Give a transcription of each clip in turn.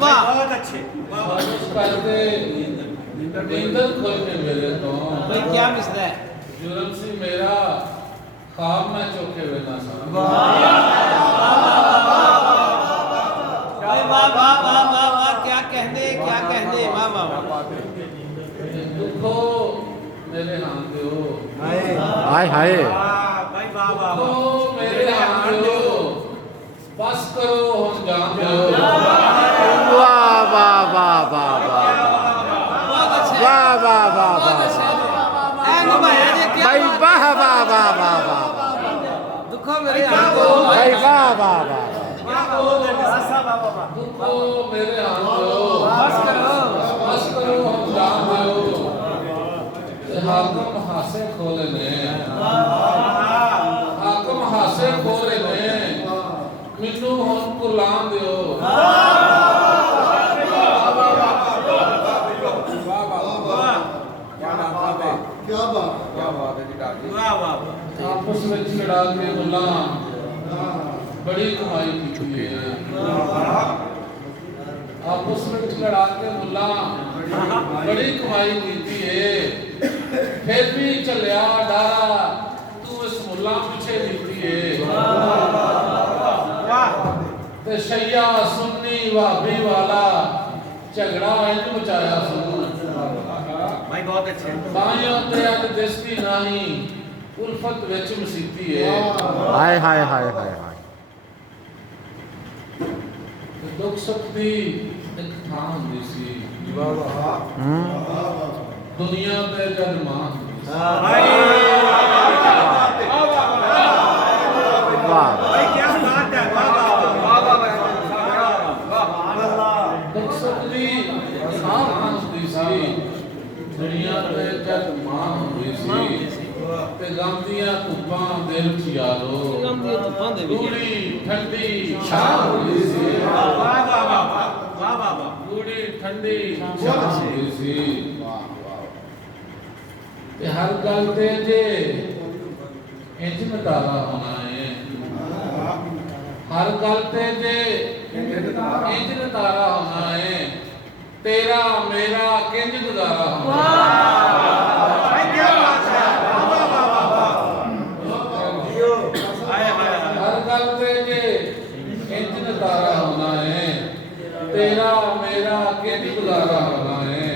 वाह बहुत अच्छे करते नींदर खोई ने मेरे तो भाई क्या मिसरा है जुर्म सी मेरा ख्वाब में चौके वेना सा भाई वाह वाह वाह वाह वाह क्या कहने वाह वाह वाह दुखो मेरे हाथ दो हाय हाय भाई वाह वाह दुखो मेरे हाथ दो बस करो हम जान दो वाह वाह वाह वाह वाह बहुत अच्छा वाह वाह वाह बहुत वाह अच्छा ऐ निभाया जी क्या भाई वाह वाह वाह वाह वाह दुखो मेरे हाथ को भाई वाह वाह वाह दुखो मेरे हाथ दो बस करो बस करो हम जान दो हाकम हासे खोले ने हाकम हासे खोले ने मिन्नू हुन कुलाम दियो क्या बात है जी डॉक्टर वाह वाह आपस में लड़ा के मुल्ला बड़ी कमाई की है आपस में लड़ा के मुल्ला बड़ी कमाई की है फिर भी चलिया डारा तू इस मुल्ला पीछे नीति है ते शैया सुन्नी वाबी वाला झगड़ा इंज मचाया सुन भाई बहुत अच्छे बाइयों ते अज दिसती नहीं उल्फत विच मसीती है हाय हाय हाय हाय हाय ते दुख सुख दी एक थां हुंदी सी दुनिया ते जद मां भाई वाह भाई क्या बात है वाह वाह दुख सुख दी थां हुंदी सी दुनिया ते जद मां हुंदी सी ते गम दियां धुप्पां दिल च यारो गम दी धुप्पां दे विच गूड़ी ठंडी छां हुंदी सी वाह वाह वाह वाह वाह गूड़ी ठंडी छां हुंदी सी ते हर गल ते जे इंज नतारा होना है हर गल ते जे इंज नतारा होना है तेरा मेरा किंज गुजारा होना है भाई क्या बात है वाह वाह वाह आए हाय हर गल ते जे इंज नतारा होना है तेरा मेरा किंज गुजारा होना है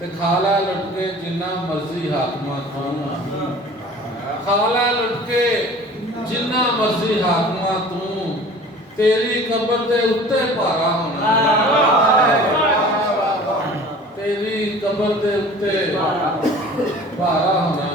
ते खाला लुट के जिन्ना मर्जी हाकमा तू खाला लुट के जिन्ना मर्जी हाकमा तू तेरी कब्र दे उत्ते भारा होना तेरी कब्र दे उत्ते भारा होना